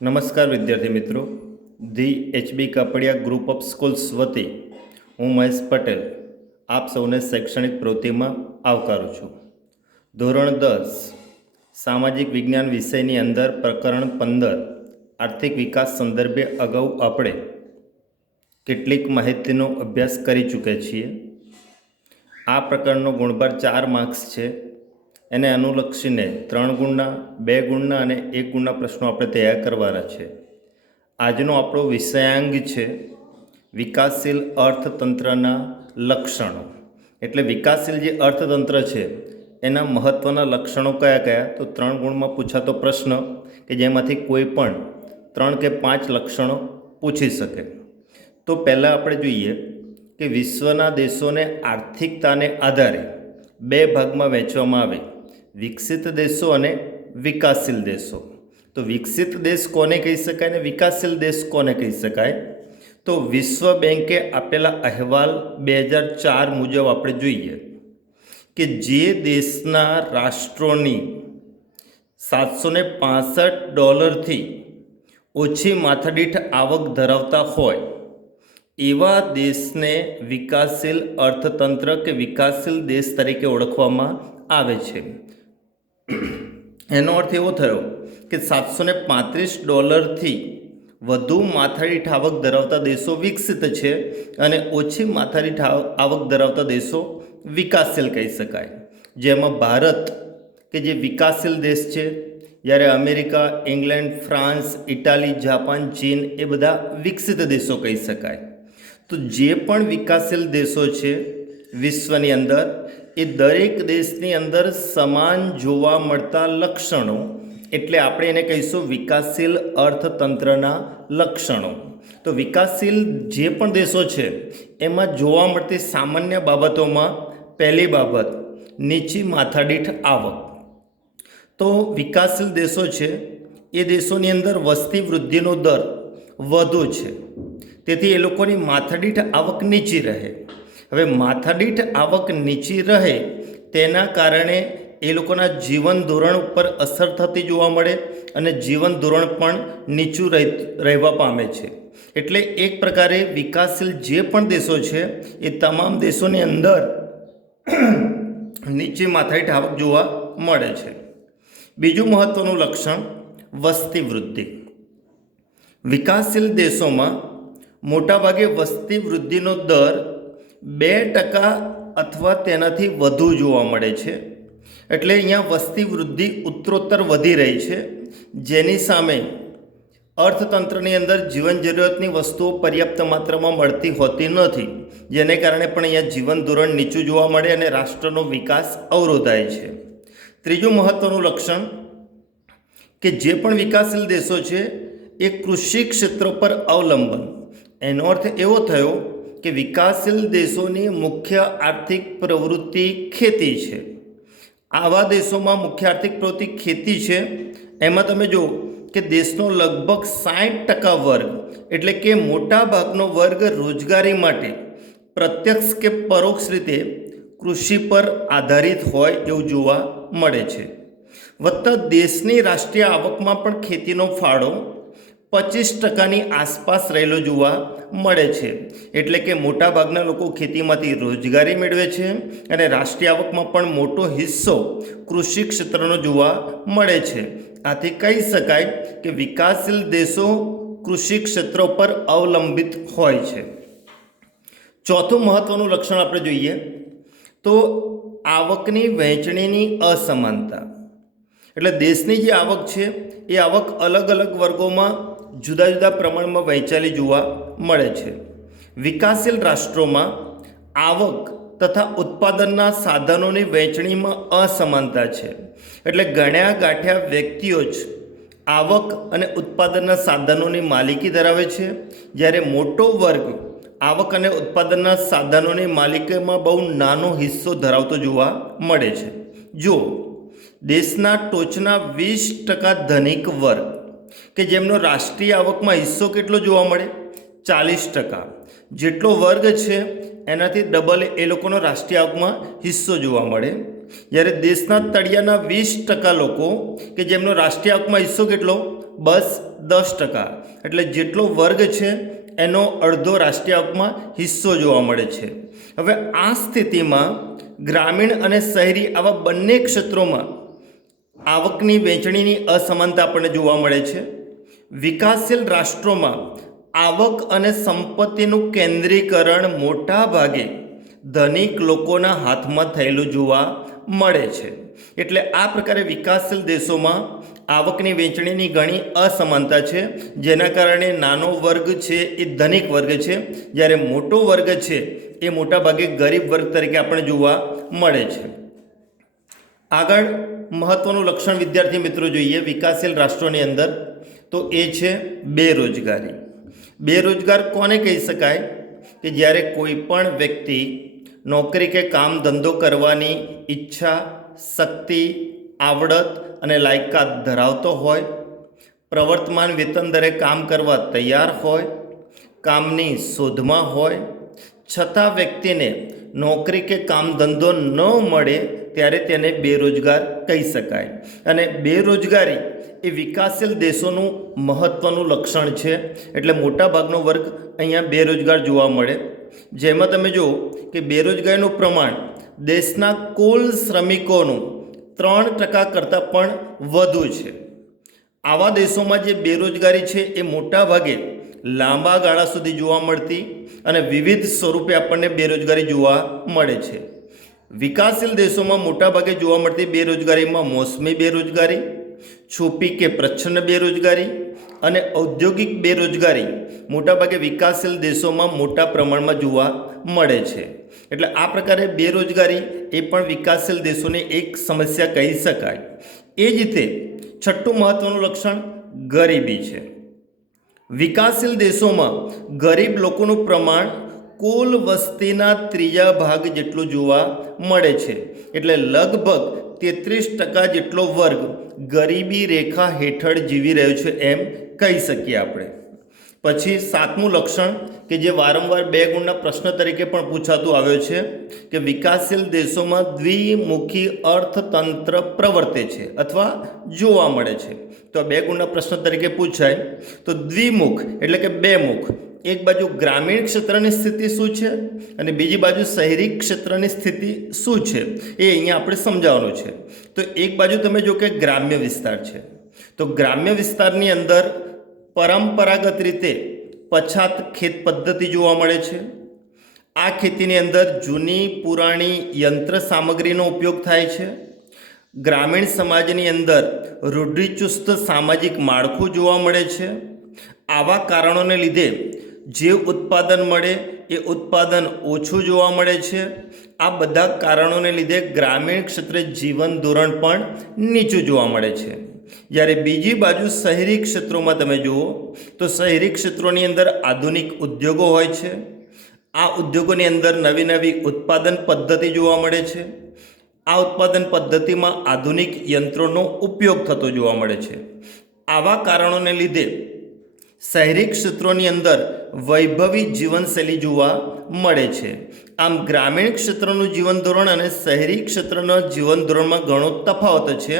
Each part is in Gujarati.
નમસ્કાર વિદ્યાર્થી મિત્રો, the HB Kapadia group of schools વતી હું મહેશ પટેલ આપ સૌને શૈક્ષણિક પ્રવૃત્તિમાં આવકારું છું. ધોરણ 10 સામાજિક વિજ્ઞાન વિષયની અંદર પ્રકરણ 15 આર્થિક વિકાસ સંદર્ભે અગાઉ આપણે કેટલીક માહિતીનો અભ્યાસ કરી ચૂક્યા છીએ. આ પ્રકરણનો ગુણભાર 4 માર્ક્સ છે. એને અનુલક્ષીને 3 ગુણના, 2 ગુણના અને 1 ગુણના પ્રશ્નો આપણે તૈયાર કરવાના છે. આજનો આપણો વિષયાંગ છે વિકાસશીલ અર્થતંત્રના લક્ષણો. એટલે વિકાસશીલ જે અર્થતંત્ર છે એના મહત્ત્વના લક્ષણો કયા કયા, તો 3 ગુણમાં પૂછાતો પ્રશ્ન કે જેમાંથી કોઈ પણ 3 કે 5 લક્ષણો પૂછી શકે. તો પહેલાં આપણે જોઈએ કે વિશ્વના દેશોને આર્થિકતાને આધારે 2 ભાગમાં વહેંચવામાં આવે, વિકસિત દેશો અને વિકાસશીલ દેશો. તો વિકસિત દેશ કોને કહી શકાય અને વિકાસશીલ દેશ કોને કહી શકાય? તો વિશ્વ બેંકે આપેલા અહેવાલ 2004 મુજબ આપણે જોઈએ કે જે દેશના રાષ્ટ્રોની $765 ઓછી માથાદીઠ આવક ધરાવતા હોય એવા દેશને વિકાસશીલ અર્થતંત્ર કે વિકાસશીલ દેશ તરીકે ઓળખવામાં આવે છે. એનો અર્થ એવો થયો કે $735 વધુ માથાદીઠ આવક ધરાવતા દેશો વિકસિત છે અને ઓછી માથાદીઠ આવક ધરાવતા દેશો વિકાસશીલ કહી શકાય. જેમાં ભારત કે જે વિકાસશીલ દેશ છે, જ્યારે America, England, France, Italy, Japan, ચીન એ બધા વિકસિત દેશો કહી શકાય. તો જે પણ વિકાસશીલ દેશો છે વિશ્વની અંદર, એ દરેક દેશની અંદર સમાન જોવા મળતા લક્ષણો, એટલે આપણે એને કહીશું વિકાસશીલ અર્થતંત્રના લક્ષણો. તો વિકાસશીલ જે પણ દેશો છે એમાં જોવા મળતી સામાન્ય બાબતોમાં પહેલી બાબત નીચી માથાદીઠ આવક. તો વિકાસશીલ દેશો છે એ દેશોની અંદર વસ્તી વૃદ્ધિનો દર વધુ છે, તેથી એ લોકોની માથાદીઠ આવક નીચી રહે. હવે માથાદીઠ આવક નીચી રહે તેના કારણે એ લોકોના જીવન ધોરણ ઉપર અસર થતી જોવા મળે અને જીવન ધોરણ પણ નીચું રહેવા પામે છે. એટલે એક પ્રકારે વિકાસશીલ જે પણ દેશો છે એ તમામ દેશોની અંદર નીચી માથાદીઠ આવક જોવા મળે છે. બીજું મહત્ત્વનું લક્ષણ વસ્તી વૃદ્ધિ. વિકાસશીલ દેશોમાં મોટાભાગે વસ્તી વૃદ્ધિનો દર 2% અથવા તેનાથી વધુ જોવા મળે છે. એટલે અહીંયા વસ્તી વૃદ્ધિ ઉત્તરોત્તર વધી રહી છે, જેની સામે અર્થતંત્રની અંદર જીવન જરૂરિયાતની વસ્તુઓ પર્યાપ્ત માત્રામાં મળતી હોતી નથી, જેને કારણે પણ અહીંયા જીવન ધોરણ નીચું જોવા મળે અને રાષ્ટ્રનો વિકાસ અવરોધાય છે. ત્રીજું મહત્ત્વનું લક્ષણ કે જે પણ વિકાસશીલ દેશો છે એ કૃષિ ક્ષેત્ર પર અવલંબન. એનો અર્થ એવો થયો કે વિકાસશીલ દેશોની મુખ્ય આર્થિક પ્રવૃત્તિ ખેતી છે. આવા દેશોમાં મુખ્ય આર્થિક પ્રવૃત્તિ ખેતી છે. એમાં તમે જુઓ કે દેશનો લગભગ 60% વર્ગ, એટલે કે મોટા ભાગનો વર્ગ રોજગારી માટે પ્રત્યક્ષ કે પરોક્ષ રીતે કૃષિ પર આધારિત હોય એવું જોવા મળે છે. વત્તા દેશની રાષ્ટ્રીય આવકમાં પણ ખેતીનો ફાળો 25%ની આસપાસ રહેલો જોવા મળે છે. એટલે કે મોટાભાગના લોકો ખેતીમાંથી રોજગારી મેળવે છે અને રાષ્ટ્રીય આવકમાં પણ મોટો હિસ્સો કૃષિ ક્ષેત્રનો જોવા મળે છે. આથી કહી શકાય કે વિકાસશીલ દેશો કૃષિ ક્ષેત્રો પર અવલંબિત હોય છે. ચોથું મહત્ત્વનું લક્ષણ આપણે જોઈએ તો આવકની વહેંચણીની અસમાનતા. એટલે દેશની જે આવક છે એ આવક અલગ અલગ વર્ગોમાં જુદા જુદા પ્રમાણમાં વહેંચાયેલી જોવા મળે છે. વિકાસશીલ રાષ્ટ્રોમાં આવક તથા ઉત્પાદનના સાધનોની વહેંચણીમાં અસમાનતા છે. એટલે ગણ્યા ગાંઠ્યા વ્યક્તિઓ જ આવક અને ઉત્પાદનના સાધનોની માલિકી ધરાવે છે, જ્યારે મોટો વર્ગ આવક અને ઉત્પાદનના સાધનોની માલિકીમાં બહુ નાનો હિસ્સો ધરાવતો જોવા મળે છે. જો દેશના ટોચના 20% ધનિક વર્ગ કે જેમનો રાષ્ટ્રીય આવકમાં હિસ્સો કેટલો જોવા મળે? 40%. જેટલો વર્ગ છે એનાથી ડબલ એ લોકોનો રાષ્ટ્રીય આવકમાં હિસ્સો જોવા મળે. જ્યારે દેશના તળિયાના 20% લોકો કે જેમનો રાષ્ટ્રીય આવકમાં હિસ્સો કેટલો? બસ 10%, એટલે જેટલો વર્ગ છે એનો અડધો રાષ્ટ્રીય આવકમાં હિસ્સો જોવા મળે છે. હવે આ સ્થિતિમાં ગ્રામીણ અને શહેરી આવા બંને ક્ષેત્રોમાં આવકની વહેંચણીની અસમાનતા આપણને જોવા મળે છે. વિકાસશીલ રાષ્ટ્રોમાં આવક અને સંપત્તિનું કેન્દ્રીકરણ મોટા ભાગે ધનિક લોકોના હાથમાં થયેલું જોવા મળે છે. એટલે આ પ્રકારે વિકાસશીલ દેશોમાં આવકની વહેંચણીની ઘણી અસમાનતા છે, જેના કારણે નાનો વર્ગ છે એ ધનિક વર્ગ છે, જ્યારે મોટો વર્ગ છે એ મોટાભાગે ગરીબ વર્ગ તરીકે આપણે જોવા મળે છે. આગળ મહત્વનું લક્ષણ વિદ્યાર્થી મિત્રો જોઈએ વિકાસશીલ રાષ્ટ્રોની અંદર, તો એ છે બેરોજગારી. બેરોજગાર કોને કહી શકાય? કે જ્યારે કોઈ પણ વ્યક્તિ નોકરી કે કામ ધંધો કરવાની ઈચ્છા, શક્તિ, આવડત અને લાયકાત ધરાવતો હોય, પ્રવર્તમાન વેતન દરે કામ કરવા તૈયાર હોય, કામની શોધમાં હોય, છતાં વ્યક્તિને નોકરી કે કામ ધંધો ન મળે ત્યારે તેને બેરોજગાર કહી શકાય. અને બેરોજગારી એ વિકાસશીલ દેશોનું મહત્ત્વનું લક્ષણ છે. એટલે મોટાભાગનો વર્ગ અહીંયા બેરોજગાર જોવા મળે. જેમાં તમે જુઓ કે બેરોજગારીનું પ્રમાણ દેશના કુલ શ્રમિકોનું 3% કરતાં પણ વધુ છે. આવા દેશોમાં જે બેરોજગારી છે એ મોટાભાગે લાંબા ગાળા સુધી જોવા મળતી અને વિવિધ સ્વરૂપે આપણને બેરોજગારી જોવા મળે છે. વિકાસશીલ દેશોમાં મોટાભાગે જોવા મળતી બેરોજગારીમાં મોસમી બેરોજગારી, છુપી કે પ્રચ્છન્ન બેરોજગારી અને ઔદ્યોગિક બેરોજગારી મોટાભાગે વિકાસશીલ દેશોમાં મોટા પ્રમાણમાં જોવા મળે છે. એટલે આ પ્રકારે બેરોજગારી એ પણ વિકાસશીલ દેશોની એક સમસ્યા કહી શકાય. એ જ રીતે છઠ્ઠું મહત્ત્વનું લક્ષણ ગરીબી છે. વિકાસશીલ દેશોમાં ગરીબ લોકોનું પ્રમાણ કુલ વસ્તીના 3 ભાગ જેટલું જોવા મળે છે. એટલે લગભગ 33% જેટલો વર્ગ ગરીબી રેખા હેઠળ જીવી રહ્યો છે એમ કહી શકીએ આપણે. પછી 7મું લક્ષણ કે જે વારંવાર 2 ગુણના પ્રશ્ન તરીકે પણ પૂછાતું આવ્યો છે કે વિકાસશીલ દેશોમાં દ્વિમુખી અર્થતંત્ર પ્રવર્તે છે અથવા જોવા મળે છે. તો 2 ગુણના પ્રશ્ન તરીકે પૂછાય તો દ્વિમુખ એટલે કે 2 મુખ. એક બાજુ ગ્રામીણ ક્ષેત્રની સ્થિતિ શું છે અને બીજી બાજુ શહેરી ક્ષેત્રની સ્થિતિ શું છે એ અહીંયા આપણે સમજાવવાનું છે. તો એક બાજુ તમે જો કે ગ્રામ્ય વિસ્તાર છે, તો ગ્રામ્ય વિસ્તારની અંદર પરંપરાગત રીતે પછાત ખેત પદ્ધતિ જોવા મળે છે. આ ખેતીની અંદર જૂની પુરાણી યંત્ર સામગ્રીનો ઉપયોગ થાય છે. ગ્રામીણ સમાજની અંદર રૂઢિચુસ્ત સામાજિક માળખું જોવા મળે છે. આવા કારણોને લીધે જે ઉત્પાદન મળે એ ઉત્પાદન ઓછું જોવા મળે છે. આ બધા કારણોને લીધે ગ્રામીણ ક્ષેત્રે જીવન ધોરણ પણ નીચું જોવા મળે છે. જ્યારે બીજી બાજુ શહેરી ક્ષેત્રોમાં તમે જુઓ તો શહેરી ક્ષેત્રોની અંદર આધુનિક ઉદ્યોગો હોય છે. આ ઉદ્યોગોની અંદર નવી નવી ઉત્પાદન પદ્ધતિ જોવા મળે છે. આ ઉત્પાદન પદ્ધતિમાં આધુનિક યંત્રોનો ઉપયોગ થતો જોવા મળે છે. આવા કારણોને લીધે શહેરી ક્ષેત્રોની અંદર વૈભવી જીવનશૈલી જોવા મળે છે. આમ ગ્રામીણ ક્ષેત્રનું જીવન ધોરણ અને શહેરી ક્ષેત્રના જીવન ધોરણમાં ઘણો તફાવત છે.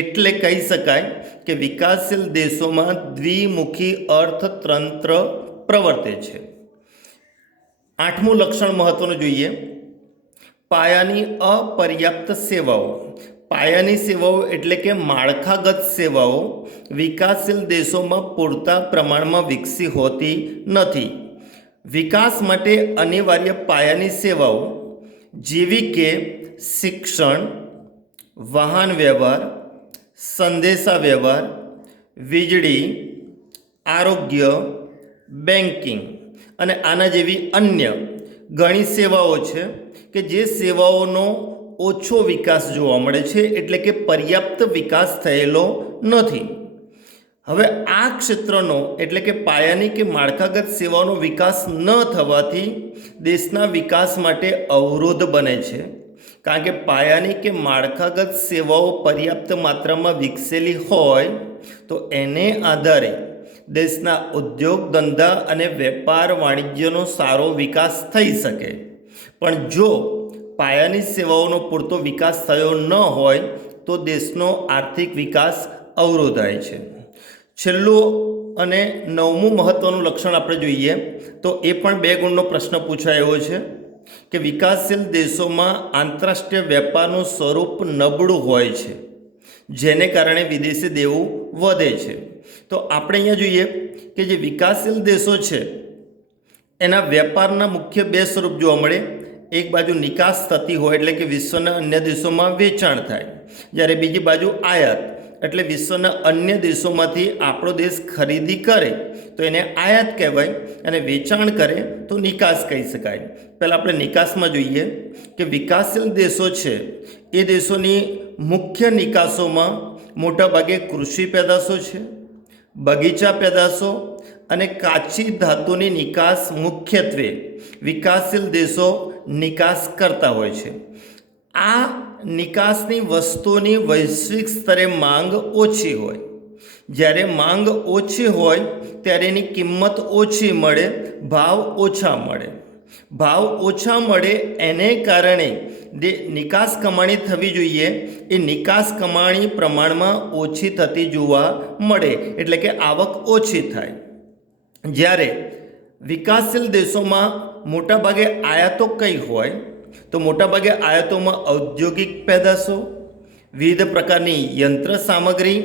એટલે કહી શકાય કે વિકાસશીલ દેશોમાં દ્વિમુખી અર્થતંત્ર પ્રવર્તે છે. 8મું લક્ષણ મહત્વનું જોઈએ પાયાની અપર્યાપ્ત સેવાઓ. પાયાની સેવાઓ એટલે કે માળખાગત સેવાઓ વિકાસશીલ દેશોમાં પૂરતા પ્રમાણમાં વિકસી હોતી નથી. વિકાસ માટે અનિવાર્ય પાયાની સેવાઓ જેવી કે શિક્ષણ, વાહન વ્યવહાર, સંદેશા વ્યવહાર, વીજળી, આરોગ્ય, બેન્કિંગ અને આના જેવી અન્ય ઘણી સેવાઓ છે કે જે સેવાઓનો ઓછો વિકાસ જોવા મળે છે. એટલે કે પર્યાપ્ત વિકાસ થયેલો નથી. હવે આ ક્ષેત્રનો એટલે કે પાયાની કે માળખાગત સેવાઓનો વિકાસ ન થવાથી દેશના વિકાસ માટે અવરોધ બને છે. કારણ કે પાયાની કે માળખાગત સેવાઓ પર્યાપ્ત માત્રામાં વિકસેલી હોય તો એને આધારે દેશના ઉદ્યોગ ધંધા અને વેપાર વાણિજ્યનો સારો વિકાસ થઈ શકે. પણ જો પાયાની સેવાઓનો પૂરતો વિકાસ થયો ન હોય તો દેશનો આર્થિક વિકાસ અવરોધાય છે. છેલ્લું અને 9મું મહત્ત્વનું લક્ષણ આપણે જોઈએ તો એ પણ 2 ગુણનો પ્રશ્ન પૂછાયો છે કે વિકાસશીલ દેશોમાં આંતરરાષ્ટ્રીય વેપારનું સ્વરૂપ નબળું હોય છે, જેને કારણે વિદેશી દેવું વધે છે. તો આપણે અહીંયા જોઈએ કે જે વિકાસશીલ દેશો છે એના વેપારના મુખ્ય 2 સ્વરૂપ જોવા મળે. એક બાજુ નિકાસ થતી હોય એટલે કે વિશ્વના અન્ય દેશોમાં વેચાણ થાય, જ્યારે બીજી બાજુ આયાત એટલે વિશ્વના અન્ય દેશોમાંથી આપણો દેશ ખરીદી કરે તો એને આયાત કહેવાય અને વેચાણ કરે તો નિકાસ કહી શકાય. પહેલાં આપણે નિકાસમાં જોઈએ કે વિકાસશીલ દેશો છે એ દેશોની મુખ્ય નિકાસોમાં મોટાભાગે કૃષિ પેદાશો છે, બગીચા પેદાશો અને કાચી ધાતુની નિકાસ મુખ્યત્વે વિકાસશીલ દેશો નિકાસ કરતા હોય છે. આ નિકાસની વસ્તુની વૈશ્વિક સ્તરે માંગ ઓછી હોય. જ્યારે માંગ ઓછી હોય ત્યારે એની કિંમત ઓછી મળે, ભાવ ઓછા મળે. ભાવ ઓછા મળે એને કારણે જે નિકાસ કમાણી થવી જોઈએ એ નિકાસ કમાણી પ્રમાણમાં ઓછી થતી જોવા મળે, એટલે કે આવક ઓછી થાય. જ્યારે વિકાસશીલ દેશોમાં મોટાભાગે આયાતો કઈ હોય તો મોટાભાગે આયાતોમાં ઔદ્યોગિક પેદાશો, વિવિધ પ્રકારની યંત્ર સામગ્રી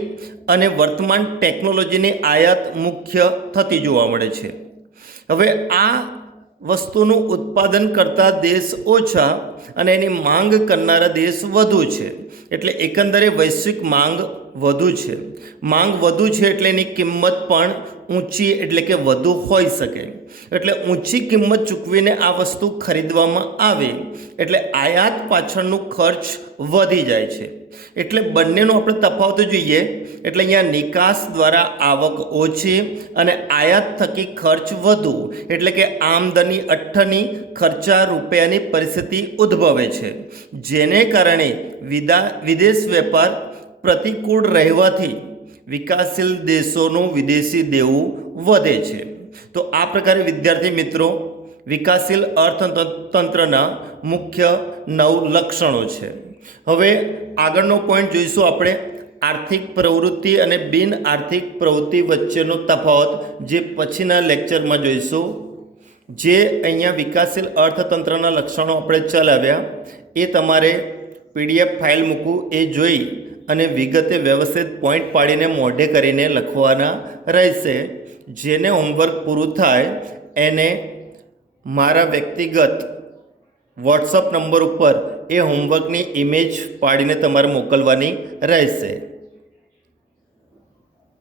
અને વર્તમાન ટેકનોલોજીની આયાત મુખ્ય થતી જોવા મળે છે. હવે આ વસ્તુનું ઉત્પાદન કરતા દેશ ઓછા અને એની માંગ કરનારા દેશ વધુ છે, એટલે એકંદરે વૈશ્વિક માંગ વધુ છે. માંગ વધુ છે એટલે એની કિંમત પણ ઊંચી એટલે કે વધુ હોઈ શકે. એટલે ઊંચી કિંમત ચૂકવીને આ વસ્તુ ખરીદવામાં આવે એટલે આયાત પાછળનું ખર્ચ વધી જાય છે. એટલે બંનેનો આપણે તફાવત જોઈએ એટલે અહીંયા નિકાસ દ્વારા આવક ઓછી અને આયાત થકી ખર્ચ વધુ, એટલે કે આમદની અઠ્ઠની ખર્ચા રૂપિયાની પરિસ્થિતિ ઉદ્ભવે છે, જેને કારણે વિદેશ વેપાર પ્રતિકૂળ રહેવાથી વિકાસશીલ દેશોનું વિદેશી દેવું વધે છે. તો આ પ્રકારે વિદ્યાર્થી મિત્રો વિકાસશીલ અર્થતંત્રના મુખ્ય 9 લક્ષણો છે. હવે આગળનો પોઈન્ટ જોઈશું આપણે આર્થિક પ્રવૃત્તિ અને બિન આર્થિક પ્રવૃત્તિ વચ્ચેનો તફાવત, જે પછીના લેક્ચરમાં જોઈશું. જે અહીંયા વિકાસશીલ અર્થતંત્રના લક્ષણો આપણે ચલાવ્યા એ તમારે PDF ફાઇલ મૂકું, એ જોઈ અને વિગતે વ્યવસ્થિત પોઈન્ટ પાડીને મોઢે કરીને લખવાના રહેશે. જેને હોમવર્ક પૂરું થાય એને મારા વ્યક્તિગત વોટ્સઅપ નંબર ઉપર એ હોમવર્કની ઇમેજ પાડીને તમારે મોકલવાની રહેશે.